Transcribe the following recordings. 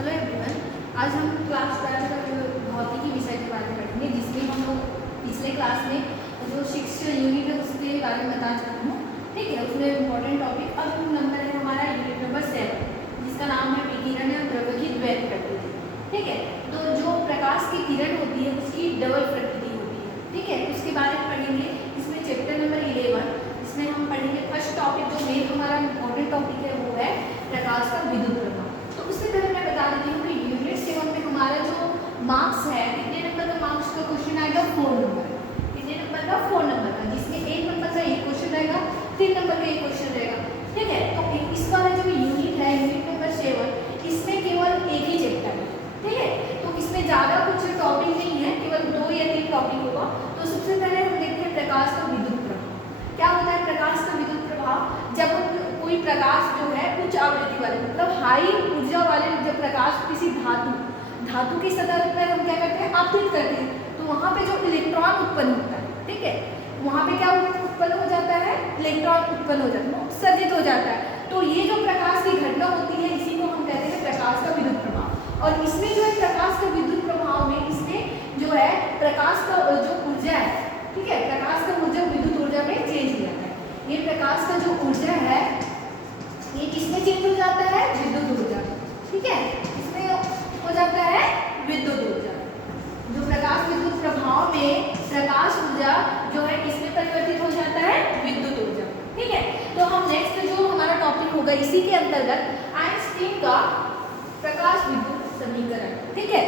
Hello everyone, आज हम class 12 का भौतिकी विषय के बारे में पढ़ेंगे, जिसमें हम लोग पिछले क्लास में जो शिक्षण यूनिट है उसके बारे में बता चुका हूँ। ठीक है, उसमें इम्पोर्टेंट टॉपिक अब नंबर है हमारा यूनिट नंबर 7, जिसका नाम है विकिरण या द्रव्य की द्वैत प्रकृति। ठीक है, तो जो प्रकाश की किरण होती है उसकी डबल प्रकृति होती है। ठीक है, उसके बारे में पढ़ेंगे। इसमें चैप्टर नंबर 11, इसमें हम पढ़ेंगे फर्स्ट टॉपिक, जो मेन हमारा इम्पोर्टेंट टॉपिक है वो है प्रकाश का विद्युत प्रभाव। तो उससे पहले मैं बता देती हूँ कि यूनिट 7 में हमारा जो मार्क्स है, कितने नंबर का मार्क्स का क्वेश्चन आएगा, 4 नंबर। कितने नंबर का? 4 नंबर का, जिसमें 1 नंबर का एक क्वेश्चन रहेगा, 3 नंबर का एक क्वेश्चन रहेगा। ठीक है, तो इस वाला जो यूनिट है, यूनिट नंबर 7, इसमें केवल एक ही चैप्टर है। ठीक है, तो इसमें ज़्यादा कुछ टॉपिक नहीं है, केवल 2 या 3 टॉपिक होगा। तो सबसे पहले हम देखते हैं प्रकाश का विद्युत प्रभाव। क्या होता है प्रकाश का विद्युत प्रभाव? जब कोई प्रकाश जो है उच्च आवृत्ति वाले, मतलब हाई ऊर्जा वाले जब प्रकाश किसी धातु की सतह पर हम क्या करते हैं, आपतित करते हैं, तो वहाँ पे जो इलेक्ट्रॉन उत्पन्न होता है, ठीक है, वहाँ पे क्या उत्पन्न हो जाता है, इलेक्ट्रॉन उत्पन्न हो जाता है, उत्सर्जित हो जाता है। तो ये जो प्रकाश की घटना होती है, इसी को हम कहते हैं प्रकाश का विद्युत प्रभाव। और इसमें जो है प्रकाश का विद्युत प्रभाव में, इसमें जो है प्रकाश का जो ऊर्जा है, ठीक है, प्रकाश का ऊर्जा विद्युत ऊर्जा में चेंज हो जाता है। ये प्रकाश का जो ऊर्जा है ये किसमें चेंज हो जाता है, विद्युत ऊर्जा। ठीक है, इसमें हो जाता है विद्युत ऊर्जा। जो प्रकाश विद्युत प्रभाव में प्रकाश ऊर्जा जो है किसमें परिवर्तित हो जाता है, विद्युत ऊर्जा। ठीक है, तो हम नेक्स्ट जो हमारा टॉपिक होगा इसी के अंतर्गत आइंस्टीन का प्रकाश विद्युत समीकरण। ठीक है,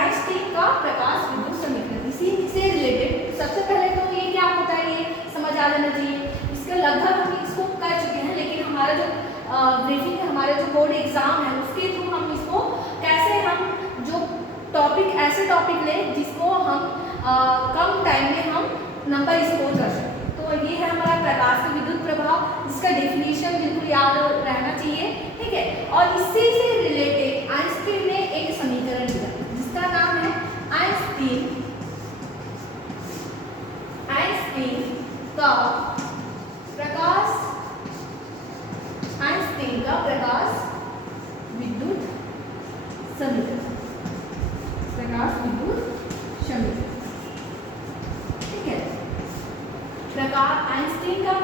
आइंस्टीन का प्रकाश विद्युत समीकरण, इसी से रिलेटेड सबसे पहले तो ये क्या होता है ये समझ आ जाना चाहिए। इसका लगभग हम इसको कर चुके हैं, लेकिन हमारा जो ब्रीफिंग है, हमारा जो बोर्ड एग्जाम है, उसके थ्रू हम इसको कैसे हम जो टॉपिक, ऐसे टॉपिक लें जिसको हम कम टाइम में हम नंबर स्कोर कर सकें। तो ये है हमारा प्रकाश का विद्युत प्रभाव, जिसका डेफिनेशन बिल्कुल याद रहना चाहिए। ठीक है, और इससे से रिलेटेड आइंस्टीन ने एक समीकरण दिया जिसका नाम है आइंस्टीन का प्रकाश, आइंस्टीन का प्रकाश विद्युत समीकरण, प्रकाश विद्युत समीकरण। ठीक है, प्रकाश, आइंस्टीन का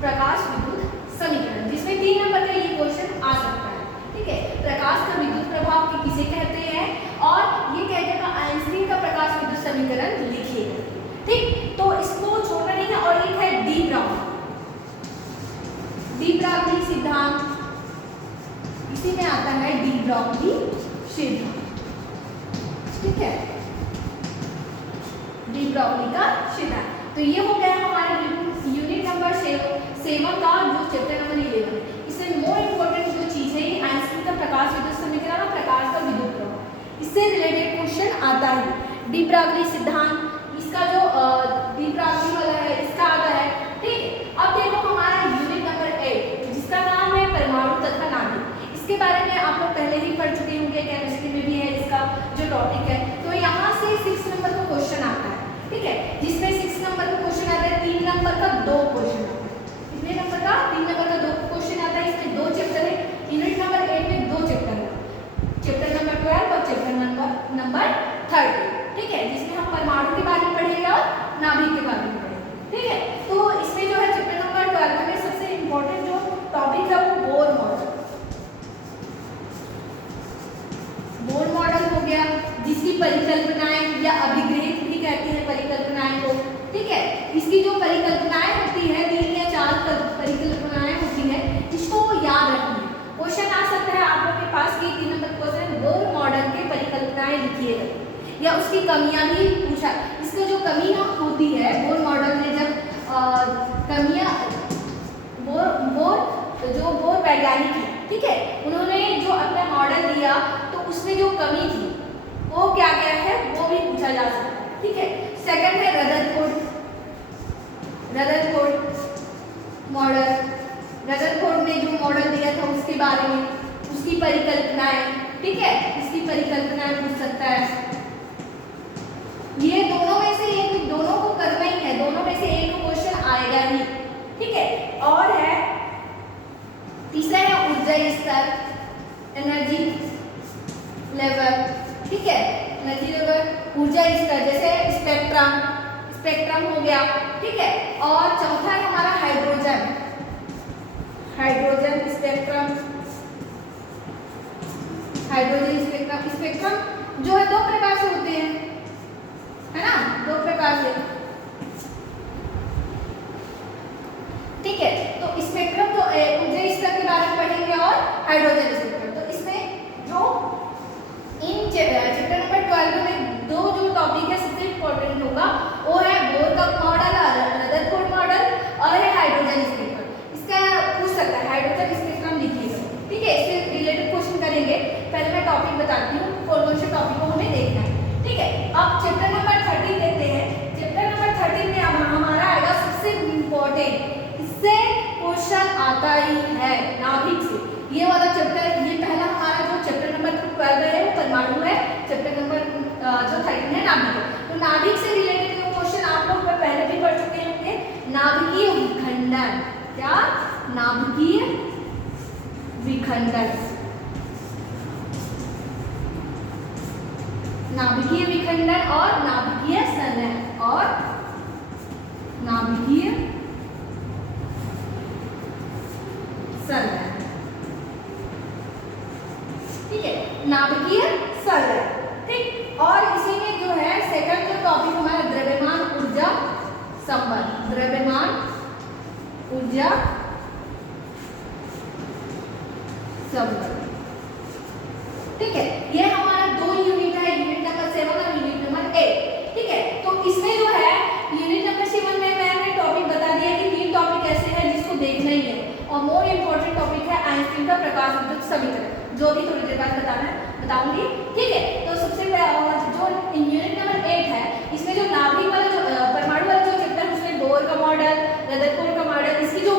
प्रकाश विद्युत समीकरण, जिसमें 3 नंबर का ये क्वेश्चन आ सकता है। ठीक है, प्रकाश का विद्युत प्रभाव किसे कहते हैं, और ये कहते हैं आइंस्टीन का प्रकाश विद्युत समीकरण लिखिएगा। ठीक, तो इसको छोड़ना नहीं है। और एक है डी ब्रॉगली सिद्धांत, इसी में आता है डी ब्रॉगली सिद्धांत। ठीक है, डी ब्रॉगली का सिद्धांत। तो ये हो गया हमारे यूनिट नंबर 7 का जो चैप्टर नंबर 11। इसमें मोर इम्पोर्टेंट जो चीज है आइंस्टीन का प्रकाश विद्युत समीकरण और प्रकाश का विद्युत प्रभाव, इससे रिलेटेड क्वेश्चन आता है। डी ब्रॉगली सिद्धांत, इसका जो डी ब्रॉगली वाला है, इसका आता है। ठीक है, अब देखो हमारा यूनिट नंबर 8, जिसका नाम है परमाणु तथा नाभिक। इसके बारे में आप लोग पहले ही पढ़ चुके होंगे, केमिस्ट्री में भी है इसका जो टॉपिक है। तो यहाँ से 6 नंबर का क्वेश्चन आता है। ठीक है, जिसमें 6 नंबर का क्वेश्चन आता है, 3 नंबर का 2 क्वेश्चन आता है। कितने नंबर का? 3 नंबर का 2 क्वेश्चन आता है। इसमें 2 चैप्टर है। यूनिट नंबर 8 में 2 चैप्टर है, चैप्टर नंबर 12 और चैप्टर नंबर 30। ठीक है, जिसमें हम परमाणु के बारे में पढ़ेंगे और नाभिक के बारे में पढ़ेंगे। ठीक है, तो इसमें जो है चैप्टर नंबर 12 में सबसे इम्पोर्टेंट जो टॉपिक है वो बोर मॉडल। बोर मॉडल हो गया, जिसकी परिकल्पनाएं या अभिग्रहित भी कहते हैं परिकल्पनाएं को। ठीक है, इसकी जो परिकल्पनाएं होती है, 3 या 4 परिकल्पनाएं होती है, इसको याद रखना है। क्वेश्चन आ सकता है आप लोग के पास कि 3 नंबर क्वेश्चन बोर मॉडल के परिकल्पनाएं लिखिएगा, या उसकी कमियां भी पूछा। इसका जो कमियां होती है बोर मॉडल में, जब कमियां बोर वैज्ञानिक है, ठीक है, उन्होंने जो अपना मॉडल दिया तो उसमें जो कमी थी वो क्या क्या है वो भी पूछा जा सकता है। ठीक है, सेकंड है रदरफोर्ड मॉडल। रदरफोर्ड ने जो मॉडल दिया था उसके बारे में, उसकी परिकल्पनाएं। ठीक है, इसकी परिकल्पनाएं पूछ सकता है। ये दोनों में से एक, दोनों को करना ही है, दोनों में से एक क्वेश्चन आएगा ही। ठीक है, और है तीसरा है ऊर्जा स्तर, एनर्जी लेवल, ठीक है, एनर्जी लेवल, ऊर्जा स्तर जैसे स्पेक्ट्रम, स्पेक्ट्रम हो गया, ठीक है। और चौथा है हमारा hydrogen, hydrogen spectrum, hydrogen spectrum. Spectrum जो है दो प्रकार से होते हैं, है ना, दो प्रकार से, ठीक है। तो स्पेक्ट्रम तो ऊर्जा स्तर के बारे में पढ़ेंगे और हाइड्रोजन स्पेक्ट्रम। तो इसमें जो इन चैप्टर नंबर 12 में दो जो टॉपिक है सबसे इम्पोर्टेंट होगा वो है बोर का मॉडल और रदरफोर्ड मॉडल, और है हाइड्रोजन स्पेक्ट्रम। इसका पूछ सकता है हाइड्रोजन स्पेक्ट्रम लिखिएगा, ठीक है, इससे रिलेटेड क्वेश्चन करेंगे। पहले मैं टॉपिक बताती हूँ कौन कौन से टॉपिक को हमें देखना है, ठीक है। अब चैप्टर नंबर 13 देखते हैं। चैप्टर नंबर 13 में अब हमारा आएगा सबसे इम्पोर्टेंट, इससे क्वेश्चन आता ही है नाभिक से, ये वाला चैप्टर। ये पहला हमारा जो चैप्टर नंबर 12 है वो परमाणु है, चैप्टर नंबर जो 13 है नाभिक है। तो नाभिक से रिलेटेड जो क्वेश्चन आप लोग पहले भी पढ़ चुके होंगे, नाभिकीय विखंडन, क्या, नाभिकीय विखंडन, नाभिकीय विखंडन और नाभिकीय संलयन, और नाभिकीय संलयन, ठीक है, नाभिकीय संलयन, ठीक। और इसी में जो है सेकंड जो टॉपिक हमारा द्रव्यमान ऊर्जा संबंध, द्रव्यमान ऊर्जा संबंध, ठीक है। ये हमारा दो यूनिट है, यूनिट नंबर 7 और यूनिट नंबर 8, ठीक है। तो इसमें जो है यूनिट नंबर 7 में मैंने टॉपिक बता दिया कि 3 टॉपिक ऐसे हैं जिसको देखना ही है, और मोर इम्पोर्टेंट टॉपिक है आइंस्टीन का प्रकाश विद्युत समीकरण, जो भी थोड़ी देर बाद बताऊंगी, ठीक है। तो सबसे जो यूनिट नंबर 8 है, इसमें जो नाभिक वाला जो परमाणु वाला जो चैप्टर है उसमें बोर का मॉडल, रदरफोर्ड का मॉडल, इसकी जो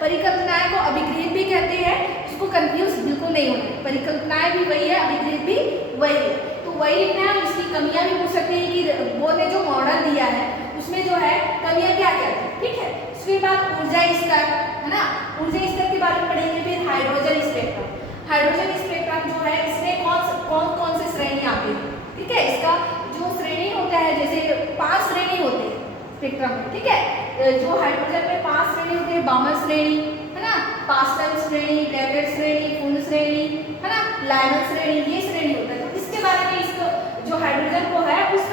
परिकल्पनाएं को अभिगृहित भी कहते हैं, उसको कंफ्यूज बिल्कुल नहीं होना, परिकल्पनाएं भी वही है, अभिगृहित भी वही है, तो वही लिखना है। इसकी कमियां भी पूछ सकते हैं कि बोर ने जो मॉडल दिया है उसमें जो है कमियां क्या क्या है, ठीक है। उसके बाद ऊर्जा स्तर, है ना, ऊर्जा स्तर के बारे में पढ़ेंगे। फिर हाइड्रोजन स्पेक्ट्रम, हाइड्रोजन स्पेक्ट्रम जो है इसमें कौन से श्रेणी आती है, ठीक है। इसका जो श्रेणी होता है, जैसे 5 श्रेणी होते हैं स्पेक्ट्रम में, ठीक है। जो हाइड्रोजन में 5 श्रेणी होते हैं, बामर श्रेणी, है ना, पास्टल श्रेणी, ब्रैकेट श्रेणी, पूर्ण श्रेणी, है ना, लाइनल श्रेणी, ये श्रेणी होता है। तो इसके बारे में इसको जो हाइड्रोजन को है उस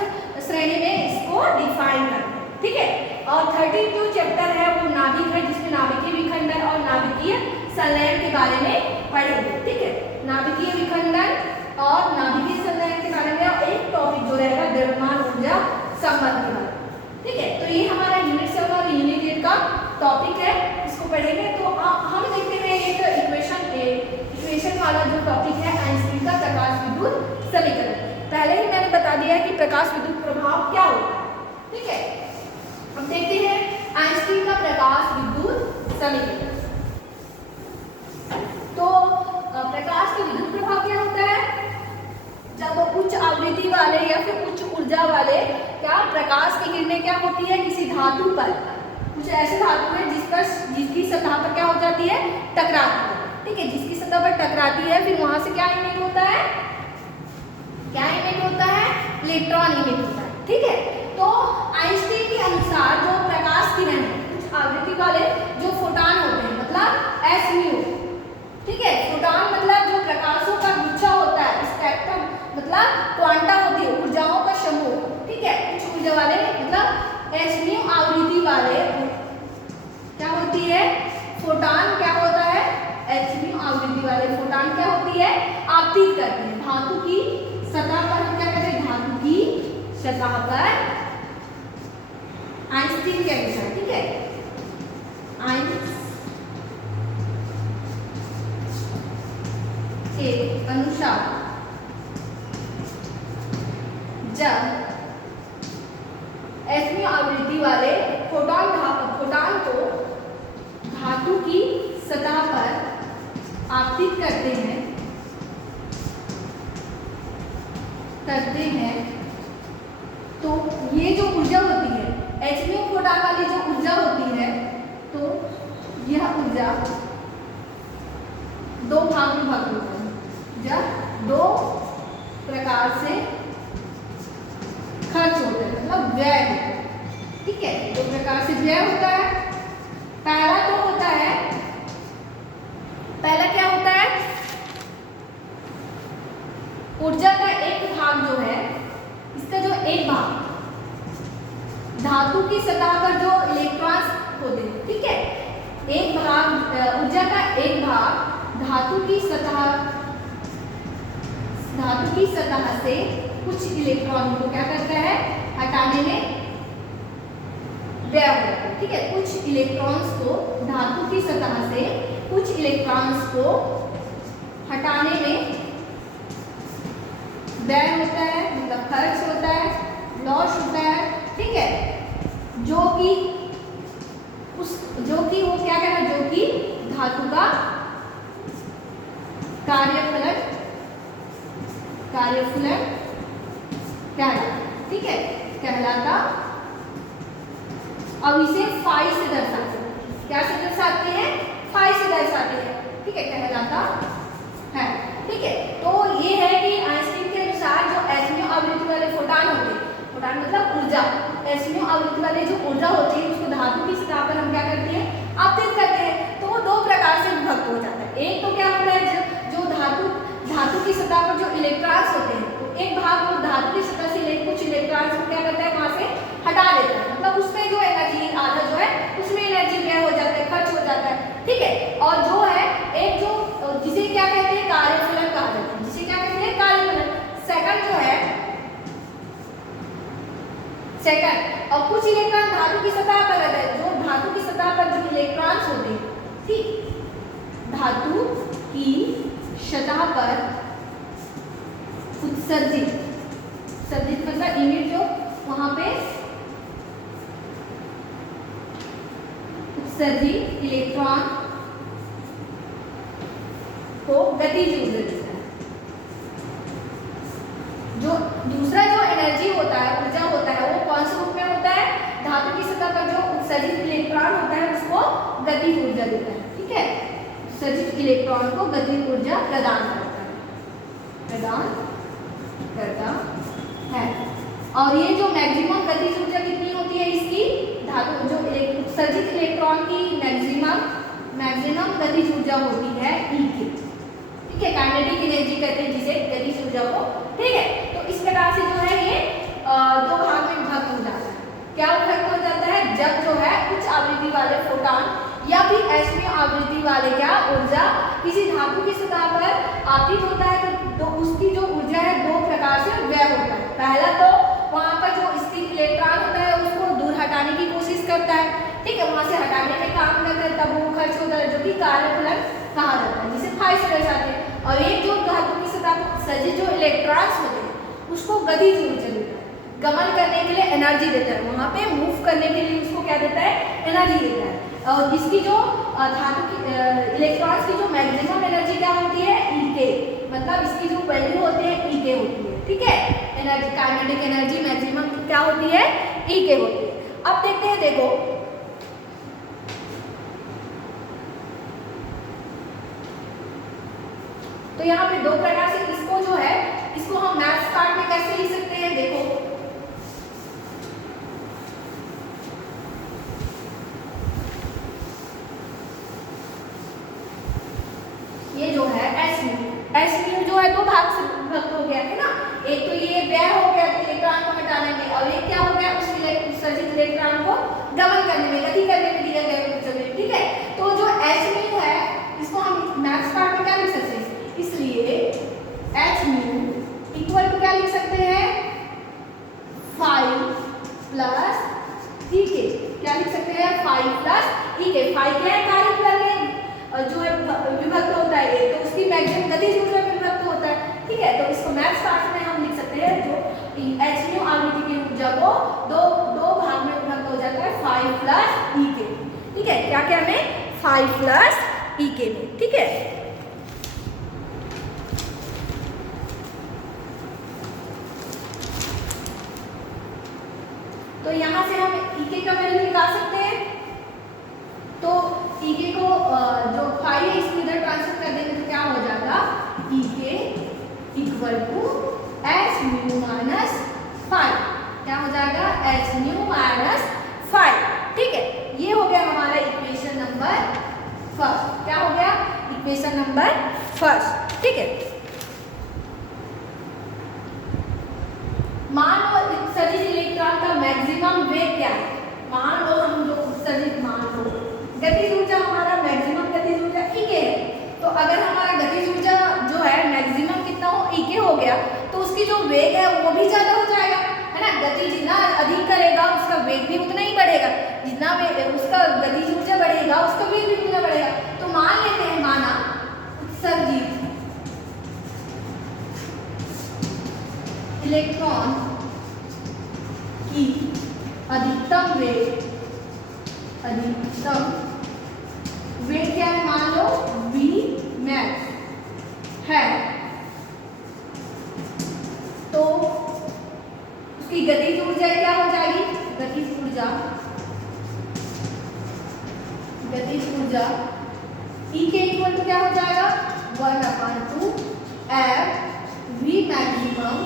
श्रेणी में इसको डिफाइन करते हैं, ठीक है। और 13 जो चैप्टर है वो नाभिक है, जिसमें नाभिकीय विखंडन और नाभिकीय संलयन के बारे में पढ़ेंगे, ठीक है। नाभिकीय विखंडन और नाभिकीय संलयन के बारे में एक टॉपिक जो रहेगा द्रव्यमान ऊर्जा संबंध के बारे में, ठीक है। तो ये हमारा यूनिट 7 और यूनिट 8 का टॉपिक है, इसको पढ़ेंगे। तो हम देखते हैं एक इक्वेशन वाला जो टॉपिक है आइंस्टीन का प्रकाश विद्युत समीकरण। पहले ही मैंने बता दिया है कि प्रकाश विद्युत प्रभाव क्या होता है, ठीक है। अब देखते हैं आइंस्टीन का प्रकाश विद्युत समीकरण। तो प्रकाश का विद्युत प्रभाव क्या होता है, जब उच्च आवृत्ति वाले या फिर उच्च ऊर्जा वाले क्या प्रकाश की किरणें क्या होती है किसी धातु पर, कुछ ऐसे धातु है जिसकी सतह पर क्या हो जाती है, टकराती है, ठीक है। जिसकी सतह पर टकराती है फिर वहां से क्या इमिट होता है, क्या इमिट होता है, इलेक्ट्रॉन इमिट होता है, ठीक है। तो आइंस्टीन के अनुसार जो प्रकाश किरण है कुछ आवृत्ति वाले जो फोटॉन होते हैं, मतलब एसम्यू, ठीक है। फोटॉन मतलब जो प्रकाशों का गुच्छा होता है, स्पेक्ट्रम मतलब क्वांटा होती है, ऊर्जाओं का समूह, ठीक है। उच्च ऊर्जा वाले मतलब एसम्यू आवृत्ति वाले क्या होती है, फोटॉन क्या होता है, एसम्यू आवृत्ति वाले फोटॉन क्या होती है, आपतित करते हैं धातु की सतह पर। हम क्या कहते हैं, धातु की सतह पर आइंस्टीन के अनुसार, ठीक है, आइंस्टीन के अनुसार जब एसम्यू आवृत्ति वाले फोटॉन को धातु की सतह पर आपतित करते हैं तो ये जो ऊर्जा होती है, एसम्यू फोटॉन वाली जो ऊर्जा होती है, तो यह ऊर्जा दो भाग में भाग होता है, जब दो प्रकार से खर्च होता है, मतलब व्यय होता है। ठीक है, दो प्रकार से व्यय होता है। पहला तो होता है, पहला क्या होता है, ऊर्जा का एक भाग जो है, इसका जो एक भाग धातु की सतह पर जो इलेक्ट्रॉन्स होते हैं, ठीक है, एक भाग ऊर्जा का एक भाग धातु की सतह से कुछ इलेक्ट्रॉन को क्या करता है, हटाने में व्यय होता है। ठीक है, कुछ इलेक्ट्रॉन्स को धातु की सतह से कुछ इलेक्ट्रॉन्स को हटाने में व्यय होता है, मतलब खर्च होता है, लॉस होता है। ठीक है, जो कि वो क्या कहना, जो कि धातु का कार्यफलन कहलाता। ठीक है, कहलाता। अब इसे फाई से दर्शाते हैं, क्या से दर्शाते हैं, फाई से दर्शाते हैं। ठीक है, कहलाता है। ठीक है, तो ये है कि आइंस्टीन के अनुसार जो एसमीओ आवृत्ति वाले फोटॉन होते हैं, फोटॉन मतलब ऊर्जा, एसमीओ आवृत्ति वाले जो ऊर्जा होती है उसको धातु की सतह पर हम क्या करते हैं, आपतित करते हैं। तो वो दो प्रकार से विभक्त हो जाता है। एक तो क्या होता है, जो धातु की सतह पर जो इलेक्ट्रॉन्स होते हैं, तो एक भाग वो धातु की सतह से कुछ इलेक्ट्रॉन्स को क्या करता है, वहां से हटा देता है, मतलब उसमें जो एनर्जी आधा जो है उसमें एनर्जी व्यय हो जाता है, खर्च हो जाता है। ठीक है, और जो है एक जो जिसे क्या कहते हैं, कार्यफलन कहा जाता है, जिसे क्या कहते हैं, कार्यफलन। सेकंड जो है, सेकंड, और कुछ इलेक्ट्रॉन धातु की सतह पर रहता है, जो धातु की सतह पर जो इलेक्ट्रॉन्स होते हैं, ठीक, धातु की सतह पर उत्सर्जित मतलब इमिट, जो वहां पे उत्सर्जित इलेक्ट्रॉन को गतिज ऊर्जा देता है। जो दूसरा जो एनर्जी होता है, ऊर्जा होता है, वो कौन से रूप में होता है, धातु की सतह पर जो उत्सर्जित इलेक्ट्रॉन होता है उसको गतिज ऊर्जा देता है। ठीक है, उत्सर्जित इलेक्ट्रॉन को गतिज ऊर्जा प्रदान करता है। और ये जो मैक्सिमम गतिज ऊर्जा कितनी होती है इसकी, धातु जो उत्सर्जित इलेक्ट्रॉन की मैक्सिमम गतिज ऊर्जा होती है E के। ठीक है, काइनेटिक एनर्जी कहते हैं जिसे, गतिज ऊर्जा को। ठीक है, तो इस प्रकार से जो है ये दो भाग में विभक्त हो जाता है। क्या विभक्त हो जाता है, जब जो है उच्च आवृत्ति वाले फोटॉन या फिर एसमीओ आवृत्ति वाले क्या ऊर्जा किसी धातु की सतह पर आपतित होता है, तो उसकी जो ऊर्जा है दो प्रकार से व्यय होता है। पहला तो वहां पर जो स्थित इलेक्ट्रॉन होता है उसको दूर हटाने की कोशिश करता है। ठीक है, वहां से हटाने में काम करता है, तब वो खर्च होता है, जो कि कार्यफलन कहा जाता है, जिसे फाई से दर्शाते हैं। और एक जो धातु की सतह पर उत्सर्जित जो इलेक्ट्रॉन्स होते हैं उसको गतिज ऊर्जा देता है, गमन करने के लिए एनर्जी देता है, वहां पे मूव करने के लिए उसको क्या देता है, एनर्जी देता है। और इसकी जो धातु की इलेक्ट्रॉन्स की जो मैक्सिमम एनर्जी क्या होती है, E के, मतलब इसकी जो वैल्यू होती है E के होती है। ठीक है, एनर्जी, काइनेटिक एनर्जी मैक्सिमम क्या होती है, E के होती है। अब देखते हैं, देखो तो यहाँ पे दो प्रकार से इसको जो है, इसको हम मैथ्स पार्ट में कैसे लिख सकते हैं, देखो ये जो है एसम्यू जो है दो भाग से विभक्त हो गया है ना। एक तो ये व्यय हो गया इलेक्ट्रॉन को हटाने में, और एक क्या हो गया, उस उत्सर्जित इलेक्ट्रॉन को गमन करने में, गति करने में दिया गया। ठीक है, तो जो एसम्यू है इसको हम मैथ्स पार्ट में क्या लिख सकते हैं, इसलिए एचम्यू इक्वल टू क्या लिख सकते हैं, 5 प्लस E के। क्या लिख सकते हैं, 5 प्लस E के। 5 क्या है, कार्यफलन में जो है विभक्त होता है, तो उसकी मैक्सिमम गतिज ऊर्जा में विभक्त होता है। ठीक है, तो इसको मैथ्स पार्ट में हम लिख सकते हैं, जो एचम्यू आवृत्ति की ऊर्जा को दो भाग में विभक्त हो जाता है, 5 प्लस E के। ठीक है, क्या क्या में, 5 प्लस E के में। ठीक है, तो यहाँ से हम E के का वैल्यू निकाल सकते हैं। तो E के को जो 5 है इसको इधर ट्रांसफर कर देंगे तो क्या हो जाएगा, E के इक्वल टू नंबर फर्स्ट, ठीक है। मान लो उत्सर्जित इलेक्ट्रॉन का मैक्सिमम वेग क्या है। मान लो हम जो उत्सर्जित, मान लो गतिज ऊर्जा हमारा मैक्सिमम गतिज ऊर्जा E है, तो अगर हमारा गतिज ऊर्जा जो है मैक्सिमम कितना हो E हो गया, तो उसकी जो वेग है वो भी ज्यादा हो जाएगा, है ना। गति जितना अधिक करेगा उसका वेग भी उतना ही बढ़ेगा, जितना उसका गतिज ऊर्जा बढ़ेगा उसका वेग भी उतना बढ़ेगा। तो मान लेते हैं, माना उत्सर्जित इलेक्ट्रॉन की अधिकतम वेग क्या है, मान लो V max है, तो उसकी गतिज ऊर्जा क्या हो जाएगी, गतिज ऊर्जा E के इक्वल टू क्या हो जाएगा, 1/2 F V मैक्सिमम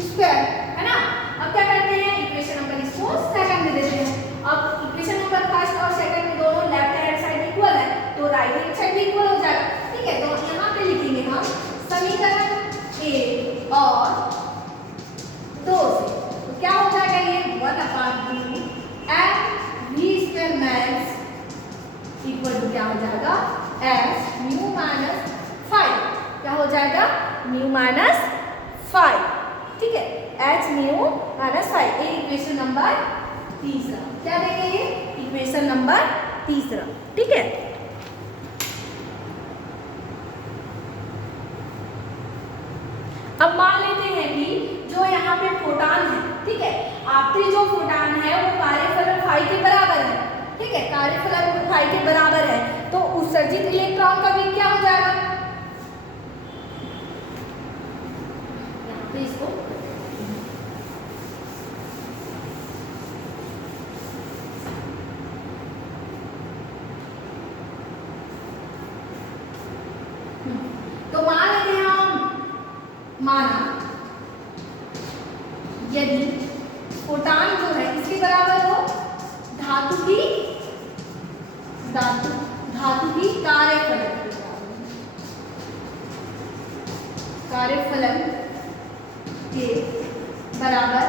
स्क्वायर, है ना। अब क्या करते हैं, इक्वेशन नंबर इसको सेकंड में देते हैं। अब इक्वेशन नंबर फर्स्ट और सेकंड में दोनों लेफ्ट हैंड साइड इक्वल है, तो राइट हैंड साइड भी इक्वल हो जाएगा, ठीक है। तो यहाँ पे लिखेंगे हम समीकरण 1 और 2 से, तो क्या हो जाएगा ये 1/2 F V square max equal to क्या हो जाएगा, F म्यू माइनस 5, क्या हो जाएगा, म्यू माइनस 5, ठीक है, H म्यू माइनस 5। ये इक्वेशन नंबर तीसरा, क्या देंगे ये, इक्वेशन नंबर तीसरा, ठीक है। अब मान लेते हैं कि जो यहाँ पे फोटान है, ठीक है, आपकी जो फोटान है वो कार्यफलन फाई के बराबर है, ठीक है, कार्यफलन फाई के बराबर है, तो उत्सर्जित इलेक्ट्रॉन का वेग क्या हो जाएगा, यहाँ पे इसको तो मान लेते हैं हम, माना यदि फोटान जो है किसके बराबर हो, धातु की कार्यफलन के बराबर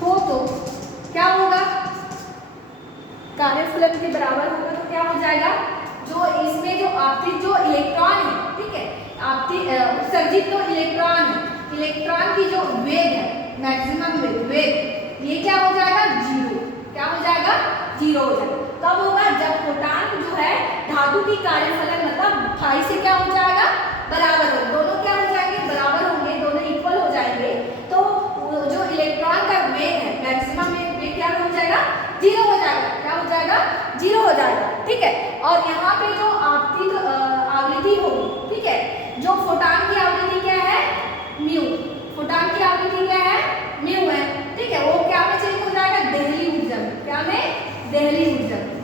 हो, तो क्या होगा, कार्यफलन के बराबर होगा तो क्या हो जाएगा, जो इसमें जो आपतित जो इलेक्ट्रॉन है, ठीक है, उत्सर्जित जो इलेक्ट्रॉन की जो वेग है, मैक्सिमम वेग ये क्या हो जाएगा, 0, क्या हो जाएगा, 0 हो जाएगा। कब होगा, जब फोटान जो है धातु की कार्यफलन मतलब फाई से क्या हो जाएगा, बराबर हो, दोनों क्या हो जाएंगे, बराबर होंगे, दोनों इक्वल हो जाएंगे, तो जो इलेक्ट्रॉन का वेग है मैक्सिमम वेग क्या हो जाएगा, 0 हो जाएगा, क्या हो जाएगा, 0 हो जाएगा, ठीक है। और यहाँ पे जो आपतित आवृत्ति होगी, ठीक है, जो फोटान की आवृत्ति क्या है, म्यू, फोटान की आवृत्ति क्या है, म्यू है, ठीक है, वो क्या में चेंज हो जाएगा, देहली ऊर्जा में, क्या में, देहली ऊर्जा में,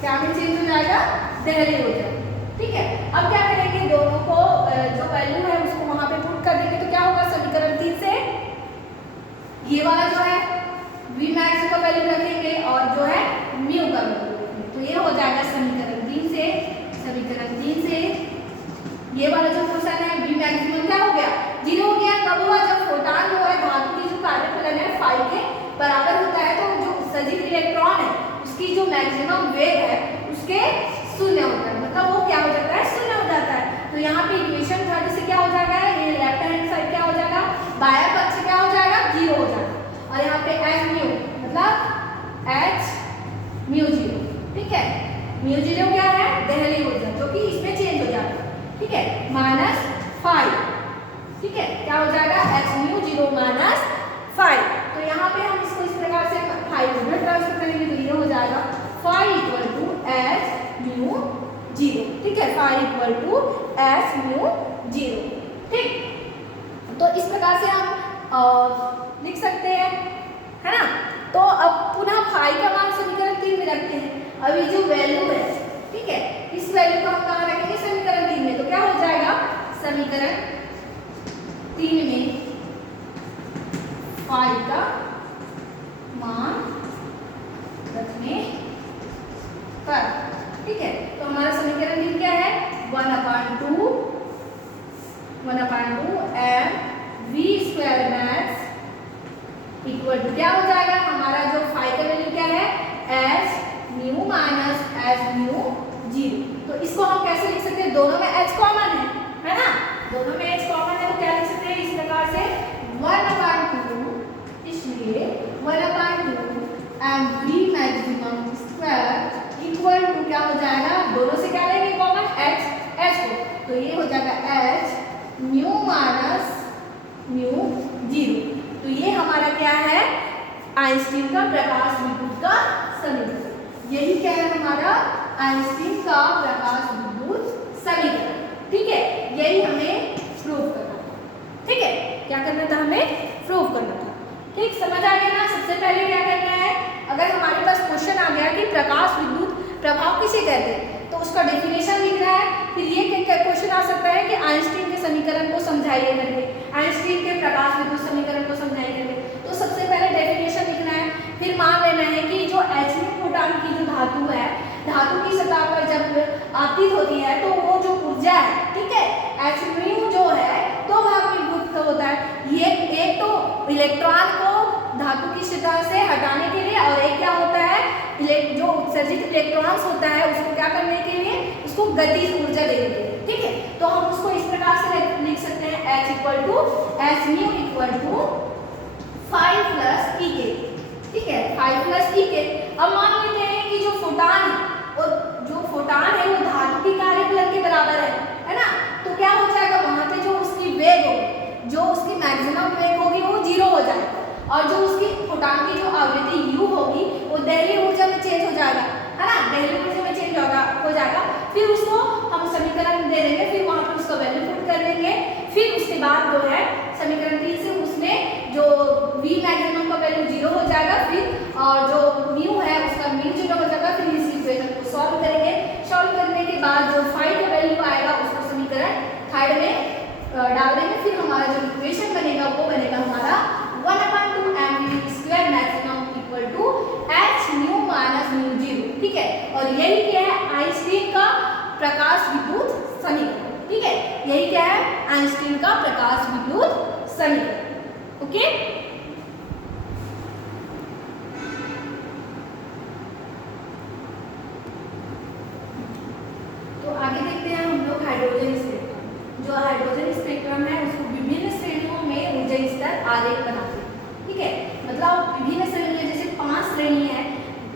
क्या में चेंज हो जाएगा, देहली ऊर्जा, ठीक है। अब क्या करेंगे, दोनों को जो वैल्यू है उसको वहां पे पुट कर देंगे, तो क्या होगा, समीकरण 3 से ये वाला जो है V मैक्स का वैल्यू रखेंगे और जो है म्यू का वैल्यू रखेंगे, तो ये हो जाएगा समीकरण 3 से ये वाला जो क्वेश्चन है V मैक्सिमम क्या हो गया, 0 हो गया। कब हुआ, जब फोटान जो है धातु की जो कार्यफलन है फाई के बराबर होता है, तो जो उत्सर्जित इलेक्ट्रॉन है उसकी जो मैक्सिमम वेग है उसके 0 होता है, मतलब वो क्या हो जाता है, 0 हो जाता है। तो यहाँ पे इक्वेशन थर्ड से क्या हो जाएगा, ये लेफ्ट हैंड साइड क्या हो जाएगा, बाया पक्ष क्या हो जाएगा, 0 हो जाएगा, और यहाँ पे H म्यू मतलब H म्यू 0, ठीक है, म्यू 0 क्या है, देहली ऊर्जा, जो कि इसमें चेंज हो जाता है, ठीक है, -5, ठीक है, क्या हो जाएगा, H म्यू 0 -5। तो यहाँ पे हम इसको इस प्रकार से 5 में ट्रांसफर करेंगे, तो ये हो जाएगा 5 = H म्यू 0, ठीक है, 5 = H म्यू 0, ठीक। तो इस प्रकार से हम लिख सकते हैं, है ना। तो अब पुनः फाई का मान समीकरण 3 में रखते हैं। अभी जो वैल्यू है, ठीक है, इस वैल्यू को हम कहाँ रखेंगे, समीकरण 3 में, तो क्या हो जाएगा, समीकरण 3 में फाई का मान रखने पर ठीक है, तो हमारा समीकरण भी क्या है 1/2 m v square max equal to क्या हो जाएगा, हमारा जो फाई का वैल्यू क्या है H mu minus H mu 0। तो इसको हम कैसे लिख सकते हैं, दोनों में h कॉमन है ना, दोनों में h कॉमन है, तो क्या लिख सकते हैं इस प्रकार से 1/2, इसलिए 1/2 m v maximum square equal to क्या हो जाएगा, दोनों से क्या लेंगे कॉमन h को, तो ये हो जाएगा h म्यू माइनस म्यू 0। तो ये हमारा क्या है आइंस्टीन का प्रकाश विद्युत का समीकरण, यही क्या है हमारा आइंस्टीन का प्रकाश विद्युत समीकरण। ठीक है, यही हमें प्रूव करना था। ठीक है, क्या करना था, हमें प्रूव करना था। ठीक, समझ आ गया ना। सबसे पहले क्या करना है, अगर हमारे पास क्वेश्चन आ गया कि प्रकाश विद्युत प्रभाव किसे कहते हैं, तो उसका डेफिनेशन लिखना है। फिर ये क्वेश्चन आ सकता है कि आइंस्टीन के समीकरण को समझाइए करके, आइंस्टीन के प्रकाश विद्युत समीकरण को समझाइए करके। तो सबसे पहले डेफिनेशन लिखना है, फिर मान लेना है कि जो एच प्रोटॉन की जो धातु है, धातु की सतह पर जब आपतित होती है तो वो जो ऊर्जा है, ठीक है, एच म्यू जो है दो भाग में विभक्त होता है। ये एक तो इलेक्ट्रॉन को धातु की सतह से हटाने के लिए, और एक क्या होता है जो उत्सर्जित इलेक्ट्रॉन्स होता है उसको क्या करने के लिए, उसको गतिज ऊर्जा देने के लिए। ठीक है, तो हम उसको इस प्रकार से लिख सकते हैं H equal to H mu equal to 5 plus E K. ठीक है, 5 प्लस ई के। अब मान लेते हैं कि जो फोटॉन है, और जो फोटॉन है वो धातु की कार्यबल के बराबर है ना, तो क्या हो जाएगा वहां पे जो उसकी वेग होगी, जो उसकी मैक्सिमम वेग होगी वो 0 हो जाएगा, और जो उसकी फोटॉन की जो आवृत्ति u होगी वो दैलीय ऊर्जा में चेंज हो जाएगा, है ना, दैलीय ऊर्जा में चेंज हो जाएगा। फिर उसको हम समीकरण दे देंगे, फिर वहां पर उसका वैल्यू पुट कर देंगे। फिर उसके बाद जो है समीकरण 3 से उसमें जो v मैक्सिमम का वैल्यू 0 हो जाएगा, फिर और जो म्यू है उसका म्यू 0 हो जाएगा। फिर इस इक्वेशन को सॉल्व करेंगे, सॉल्व करने के बाद जो फाई का वैल्यू आएगा उसको समीकरण थर्ड में डाल देंगे। फिर हमारा जो इक्वेशन बनेगा वो बनेगा हमारा 1/2 m v square maximum equal to h mu minus mu 0। ठीक है, और यही क्या है आइंस्टीन का प्रकाश विद्युत समीकरण। ठीक है, यही क्या है आइंस्टीन का प्रकाश विद्युत समीकरण। ओके, तो आगे देखते हैं हम लोग हाइड्रोजन स्पेक्ट्रम। जो हाइड्रोजन स्पेक्ट्रम है उसको विभिन्न श्रेणियों में ऊर्जा स्तर आरेख बनाते हैं। ठीक है, मतलब विभिन्न श्रेणी, जैसे 5 श्रेणी है,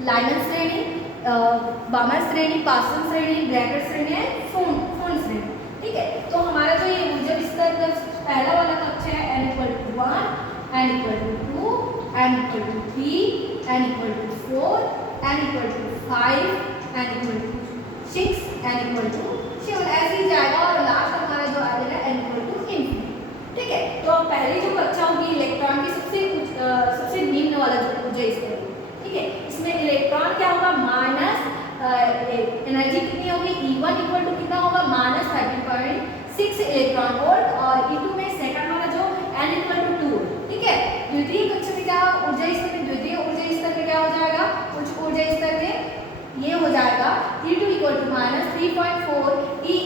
लाइनर श्रेणी, बामर श्रेणी, पार्सन श्रेणी, ब्रैकेट श्रेणी है, फोन श्रेणी। ठीक है, तो हमारा जो ये ऊर्जा स्तर का पहला वाला कक्ष है n = 1, n = 2, n = 3, n = 4, n = 5, n = 6, n = 7 ऐसे ही जाएगा, और लास्ट हमारा जो आ जाएगा n = ∞। ठीक है, तो अब पहली जो कक्षा होगी इलेक्ट्रॉन की सबसे निम्न वाला जो ऊर्जा स्तर। ठीक है, इसमें इलेक्ट्रॉन क्या होगा माइनस एनर्जी कितनी होगी E1 इक्वल टू कितना होगा -30.6 इलेक्ट्रॉन वोल्ट, और E2 में सेकंड वाला जो n = 2। ठीक है, द्वितीय कक्षा में क्या ऊर्जा स्तर में, द्वितीय ऊर्जा स्तर में क्या हो जाएगा, उच्च ऊर्जा स्तर में ये हो जाएगा E2 = -3.4 E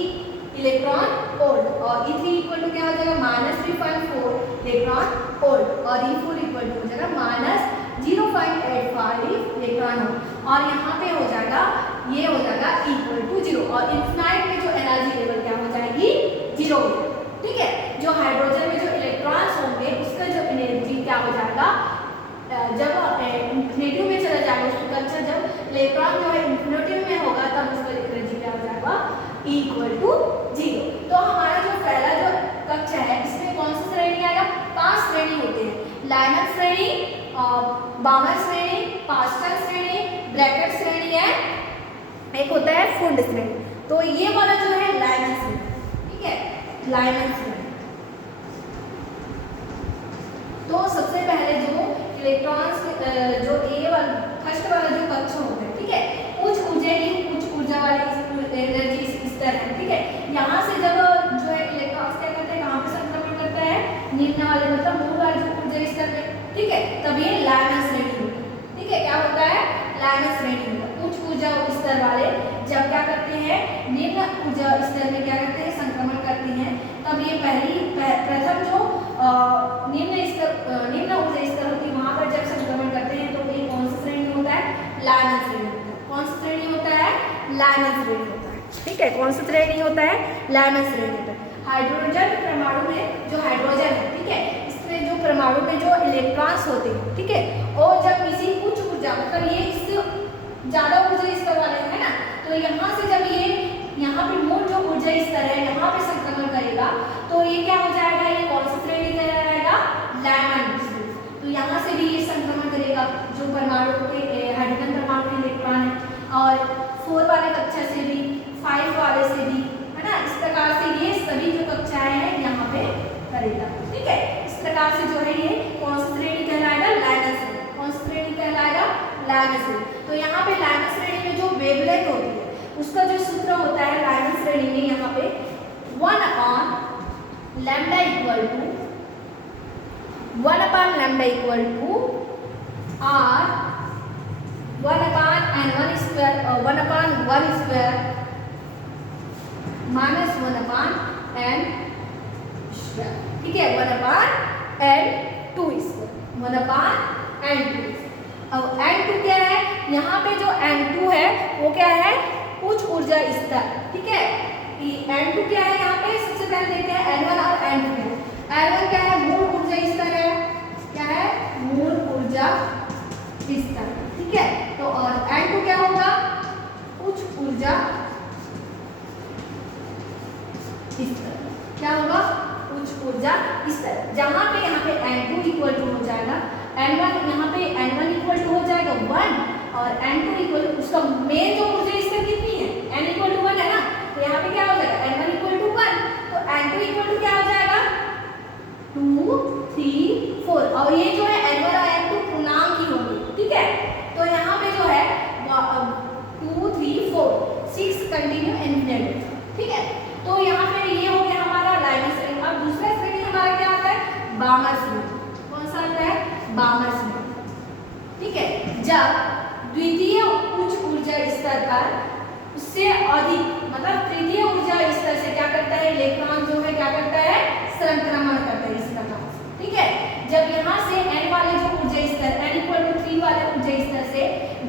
इलेक्ट्रॉन वोल्ट, और E3 इक्वल टू क्या हो जाएगा -3.4 इलेक्ट्रॉन वोल्ट, और E4 इक्वल टू हो जाएगा -0.85 इलेक्ट्रॉन वोल्ट, और यहाँ पे हो जाएगा ये हो जाएगा =0, और इन्फिनाइट में जो एनर्जी लेवल क्या हो जाएगी 0। ठीक है, जो हाइड्रोजन में जो इलेक्ट्रॉन्स होंगे उसका जो एनर्जी क्या हो जाएगा, जब इन्फिनिटी में चला जाएगा उसकी कक्षा, जब इलेक्ट्रॉन जो है इन्फिनिटी में होगा तब उसका एनर्जी क्या हो जाएगा E = 0। तो हमारा जो पहला जो कक्षा है इसमें कौन सी श्रेणी आएगा, 5 श्रेणी होते हैं, लाइनर श्रेणी, बामर श्रेणी, पास्टल श्रेणी, ब्रैकेट श्रेणी है, एक होता है फुंड श्रेणी। तो ये वाला जो है लाइनर श्रेणी। ठीक है, लाइनर श्रेणी। तो सबसे पहले जो इलेक्ट्रॉन्स जो ए वाला फर्स्ट वाला जो कक्ष होता है, ठीक है, उच्च ऊर्जा वाली एनर्जी स्तर है। ठीक है, यहाँ से जब जो है इलेक्ट्रॉन्स क्या करते हैं, कहाँ पे संक्रमण करता है, निम्न वाले मतलब मूल वाले जो ऊर्जा स्तर पे। ठीक है, तब ये लाइनर श्रेणी होती है। ठीक है, क्या होता है लाइनर श्रेणी होता है, उच्च ऊर्जा स्तर वाले जब क्या निम्न ऊर्जा स्तर होती है वहां पर जब संक्रमण करते हैं तो ये कौन सा श्रेणी होता है? लाइनर श्रेणी होता है। कौन सा श्रेणी होता है? लाइनर श्रेणी होता है। ठीक है, कौन सा श्रेणी होता है? लाइनर श्रेणी होता है। हाइड्रोजन परमाणु में जो हाइड्रोजन है, ठीक है, इसमें जो परमाणु में जो इलेक्ट्रॉन्स होते हैं, ठीक है, और जब किसी उच्च ऊर्जा मतलब ये इससे ज्यादा ऊर्जा स्तर वाले है ना, तो यहाँ से जब ये यहाँ पे मूल जो ऊर्जा स्तर है यहाँ पे संक्रमण करेगा तो ये क्या हो जाएगा? ये कौन सी श्रेणी कहलाएगा? लाइनर श्रेणी। तो यहाँ से भी ये संक्रमण करेगा जो परमाणु के हाइड्रोजन परमाणु के इलेक्ट्रॉन है, और 4 वाले कक्षा से भी, 5 वाले से भी, है ना, इस प्रकार से ये सभी जो कक्षाएं हैं यहाँ पे करेगा। ठीक है, इस प्रकार से जो है ये कौन सी श्रेणी कहलाएगा? लाइनर श्रेणी। कौन सी श्रेणी कहलाएगा? लाइनर श्रेणी। तो यहाँ पे लाइनर श्रेणी में जो वेवलेंथ होती है उसका जो सूत्र होता है लाइनर श्रेणी में यहाँ पे 1/λ equal to r 1/n1 square और 1/1 स्क्वायर माइनस 1/n स्क्वायर। ठीक है, 1/n2 स्क्वायर, 1/n2। अब n2 क्या है? यहाँ पे जो n2 है वो क्या है? उच्च ऊर्जा स्तर। ठीक है, n2 क्या है? यहाँ पे सबसे पहले देखते हैं n1 और n2 क्या है। n1 क्या है? मूल ऊर्जा स्तर है। क्या है? मूल ऊर्जा स्तर। ठीक है, तो और n2 क्या होगा? उच्च ऊर्जा स्तर। क्या होगा? उच्च ऊर्जा स्तर। जहां पे यहाँ पे n2 इक्वल टू हो जाएगा n1, यहाँ पे n1 इक्वल टू हो जाएगा 1 और n2 इक्वल टू उसका मेन जो ऊर्जा स्तर कितनी है? n इक्वल टू 1 है ना, तो यहाँ पे क्या हो जाएगा? n1 इक्वल टू 1, तो n2 इक्वल टू क्या हो जाएगा? 2 3 4। और ये जो है n1 और n2 पूर्णांक ही होंगे। ठीक है, तो यहाँ पे जो है 2 3 4 6 कंटिन्यू इनफिनिट। ठीक है, तो यहाँ पे ये हो गया हमारा लाइनर श्रेणी। अब दूसरा श्रेणी हमारा क्या आता है? बामर श्रेणी। कौन सा आता है? बामर श्रेणी। ठीक है, जब द्वितीय उच्च ऊर्जा स्तर पर उससे अधिक मतलब तृतीय ऊर्जा स्तर से क्या करता है? इलेक्ट्रॉन जो है क्या करता है? संक्रमण करता है इस प्रकार से। ठीक है, जब यहाँ से n वाले जो ऊर्जा स्तर n इक्वल टू 3 वाले ऊर्जा स्तर से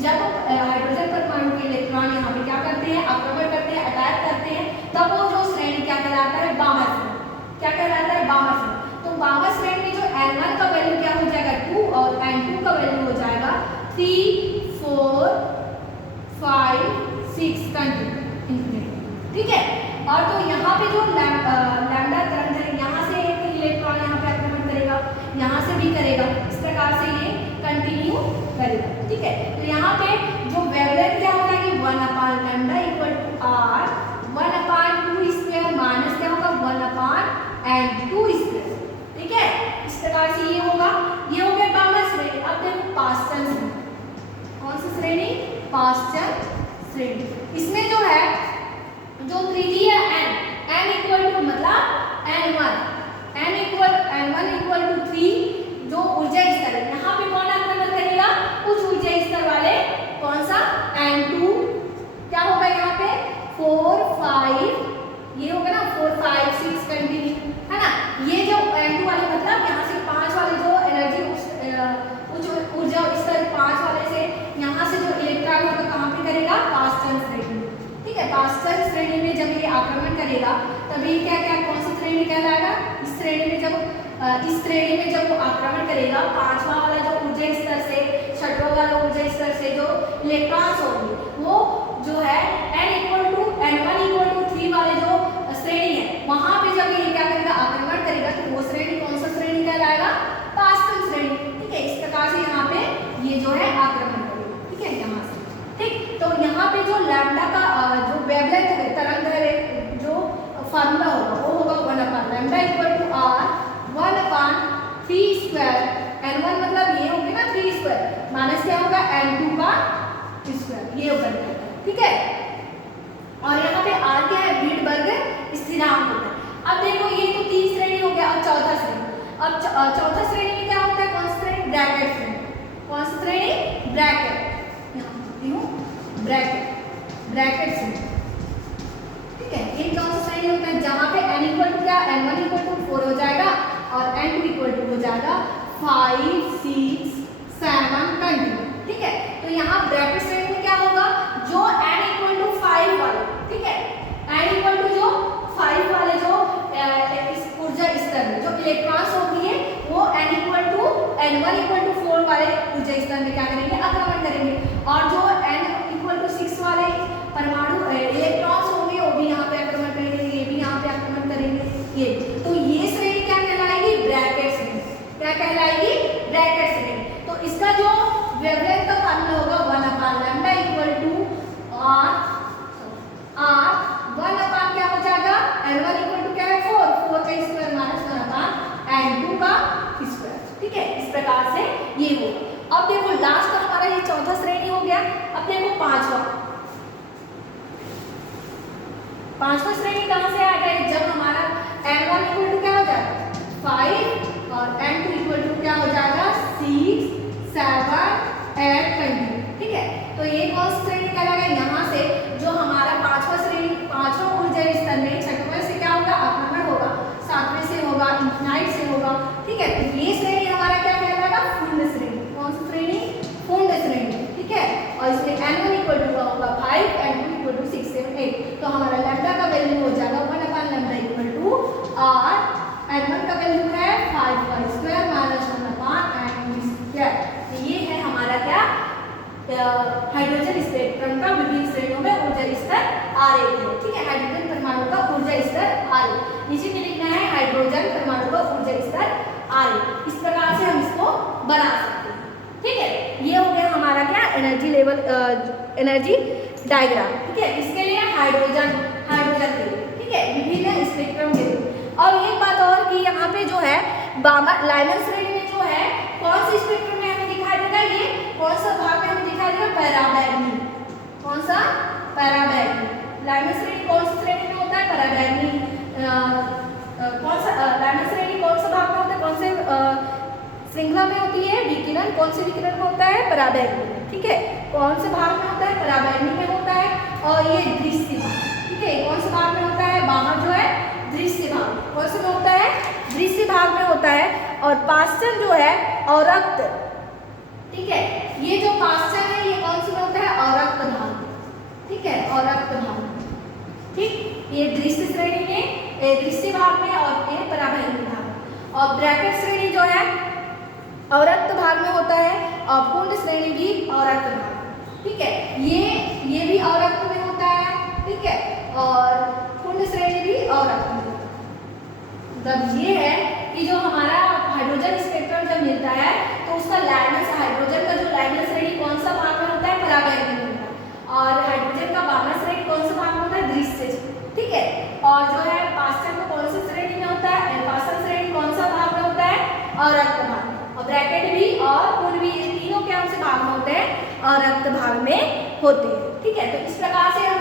जब हाइड्रोजन परमाणु के इलेक्ट्रॉन यहाँ पे क्या करते हैं? आक्रमण करते हैं, अटैक करते हैं, तब वो जो श्रेणी क्या कहलाता है? बामर श्रेणी। क्या कहलाता है? बामर श्रेणी। तो बामर श्रेणी में जो n1 का वैल्यू क्या हो जाएगा? 2 और n2 का वैल्यू हो जाएगा 3 4 5 6 कंटिन्यू इनफिनिटी। ठीक है, और तो यहाँ पे जो लैम्डा तरंग है यहाँ से एक इलेक्ट्रॉन यहाँ पे आक्रमण करेगा, यहाँ से भी करेगा, इस प्रकार से ये कंटिन्यू करेगा। ठीक है, तो यहाँ पे जो वेवलेंथ क्या होगा कि 1/λ equal to r 1/2 square minus क्या होगा? 1/n2 square. ठीक है, इस प्रकार से ये होगा। ये हो गया बामर श्रेणी। अब देखो पाश्चन श्रेणी। कौन सी श्रेणी? पाश्चन श्रेणी। इसमें जो है जो तृतीय n इक्वल टू मतलब n1 इक्वल टू 3 जो ऊर्जा स्तर है यहाँ पे कौन आक्रमण करेगा? उच्च ऊर्जा स्तर वाले। कौन सा? n2। क्या होगा यहाँ पे? 4 5 ये होगा ना 4 5 6 कंटिन्यू, है ना। ये जो n2 वाले मतलब यहाँ से 5 वाले जो एनर्जी उच्च ऊर्जा स्तर 5 वाले से यहाँ से जो इलेक्ट्रॉन होगा कहाँ पे करेगा? पाश्चन श्रेणी। ठीक है, पाश्चन श्रेणी में जब ये आक्रमण करेगा तभी क्या क्या कौन सी श्रेणी कहलाएगा? इस श्रेणी में जब वो आक्रमण करेगा 5वां वाला जो ऊर्जा स्तर से 6वां वाला ऊर्जा स्तर से जो इलेक्ट्रॉन्स होंगे वो जो है n1 इक्वल टू 3 वाले जो श्रेणी है वहां पे जब ये क्या करेगा? आक्रमण करेगा, तो वो श्रेणी कौन सा श्रेणी कहलाएगा? पाश्चन श्रेणी। ठीक है, इस प्रकार से यहाँ पे ये जो है आक्रमण करेगा। ठीक है, यहाँ से। ठीक, तो यहाँ पे जो लैम्डा का जो वेवलेंथ है तरंग है जो फार्मूला होगा वो होगा 1/λ equal to r 1/3 square n1 मतलब ये होगी ना 3 स्क्वायर माइनस क्या होगा? n2 का स्क्वायर। ये होगा। ठीक है, और यहाँ पे r क्या है? रीडबर्ग स्थिरांक होता है। अब देखो ये तो 3 श्रेणी हो गया। अब चौथा श्रेणी। अब चौथा श्रेणी में क्या होता है? कौन सी श्रेणी? ब्रैकेट श्रेणी। कौन सी श्रेणी? ब्रैकेट। ब्रैकेट श्रेणी। ठीक है, ये कौन सा श्रेणी होता है? जहाँ पे n इक्वल टू क्या? n1 इक्वल टू 4 हो जाएगा और n2 इक्वल टू हो जाएगा 5 6 7 कंटिन्यू। ठीक है, तो यहाँ ब्रैकेट श्रेणी में क्या होगा, जो n इक्वल टू 5 वाले, ठीक है, n इक्वल टू जो 5 वाले जो ऊर्जा स्तर में जो इलेक्ट्रॉन्स होती है वो n equal to n1 equal to 4 वाले ऊर्जा स्तर में क्या करेंगे, आक्रमण करेंगे। और जो n इक्वल टू 6 वाले परमाणु इलेक्ट्रॉन्स होंगे वो भी यहाँ पे आक्रमण करेंगे, ये भी यहाँ पे आक्रमण करेंगे। ये तो ये श्रेणी क्या कहलाएगी, ब्रैकेट श्रेणी। क्या कहलाएगी, ब्रैकेट श्रेणी। तो इसका जो वेवलेंथ का फार्मूला होगा 1/λ इक्वल टू r 1 क्या हो जाएगा, n1 इक्वल टू क्या है 4 का स्क्वायर माइनस 1/n2 का स्क्वायर। ठीक है, इस प्रकार से ये होगा। अब देखो लास्ट हमारा ये चौथा श्रेणी हो गया। अब देखो पांचवा श्रेणी कहां से आ गया, जब हमारा n1 इक्वल टू क्या हो जाएगा 5 और n2 इक्वल टू क्या हो जाएगा 6 7 8 कंटिन्यू। ठीक है, तो ये कौन सी श्रेणी कहलाएगा, यहाँ से जो हमारा पांचवा श्रेणी, पांचवा ऊर्जा स्तर में छठवें से क्या होगा, आक्रमण होगा, सातवें से होगा, इन्फिनाइट से होगा। ठीक है, तो ये श्रेणी हमारा क्या कहलाएगा, पूर्ण श्रेणी। कौन सी श्रेणी, पूर्ण श्रेणी। ठीक है, और इसमें n1 इक्वल टू होगा 5, n2 इक्वल टू 6 7 8। तो हमारा लैम्डा का वैल्यू हो जाएगा 1/λ इक्वल टू r, n1 का वैल्यू है 5 का स्क्वायर माइनस 1/n2 स्क्वायर। तो ये है हमारा क्या, हाइड्रोजन स्पेक्ट्रम का विभिन्न श्रेणियों में ऊर्जा स्तर आरेख है। ठीक है, हाइड्रोजन परमाणु का ऊर्जा स्तर आरेख, नीचे में लिखना है हाइड्रोजन परमाणु का ऊर्जा स्तर आरेख। इस प्रकार से हम इसको बना सकते हैं। ठीक है, ये हो गया हमारा क्या, एनर्जी लेवल, एनर्जी डायग्राम। ठीक है, इसके लिए हाइड्रोजन के लिए, ठीक है, विभिन्न स्पेक्ट्रम के लिए। और एक बात और कि यहाँ पे जो है लाइनर श्रेणी में जो है कौन सी स्पेक्ट्रम में हमें दिखाई देगा, ये कौन सा भाग में हमें दिखाई देगा, पैराबैंगनी। कौन सा, पैराबैंगनी। लाइनर श्रेणी कौन सी श्रेणी में होता है, पैराबैंगनी। कौन सा लाइनर श्रेणी कौन सा भाग में होता है, कौन से श्रृंखला में होती है, विकिरण। कौन से विकिरण में होता है, पराबैंगनी में। ठीक है, कौन से भाग में होता है, पराबैंगनी में होता है। और ये दृश्य भाग, ठीक है, कौन से भाग में होता है, बाहर जो है दृश्य भाग, कौन से में होता है, दृश्य भाग में होता है। और पाश्चन जो है अवरक्त, ठीक है, ये जो पाश्चन है ये कौन से में होता है, अवरक्त भाग। ठीक है, अवरक्त भाग। ठीक, ये दृश्य श्रेणी में, दृश्य भाग में, और ये पराबैंगनी भाग। और ब्रैकेट श्रेणी जो है अवरक्त भाग में होता है, और पूर्ण श्रेणी भी अवरक्त भाग। ठीक है, ये भी अवरक्त में होता है। ठीक है, और पूर्ण श्रेणी भी अवरक्त में होता है। मतलब ये है कि जो हमारा हाइड्रोजन स्पेक्ट्रम जब मिलता है तो उसका लाइनर, हाइड्रोजन का जो लाइनर श्रेणी कौन सा भाग में होता है, पराबैंगनी में होता है। और हाइड्रोजन का बाहर श्रेणी कौन सा भाग में होता है, दृश्य। ठीक है, और जो है पाश्चन को कौन सी श्रेणी में होता है, पाश्चन श्रेणी कौन सा भाग में होता है, अवरक्त भाग। और ब्रैकेट भी और पूर्ण भी, ये तीनों क्या से भाग में होते हैं, अवरक्त भाग में होते हैं। ठीक है, तो इस प्रकार से हम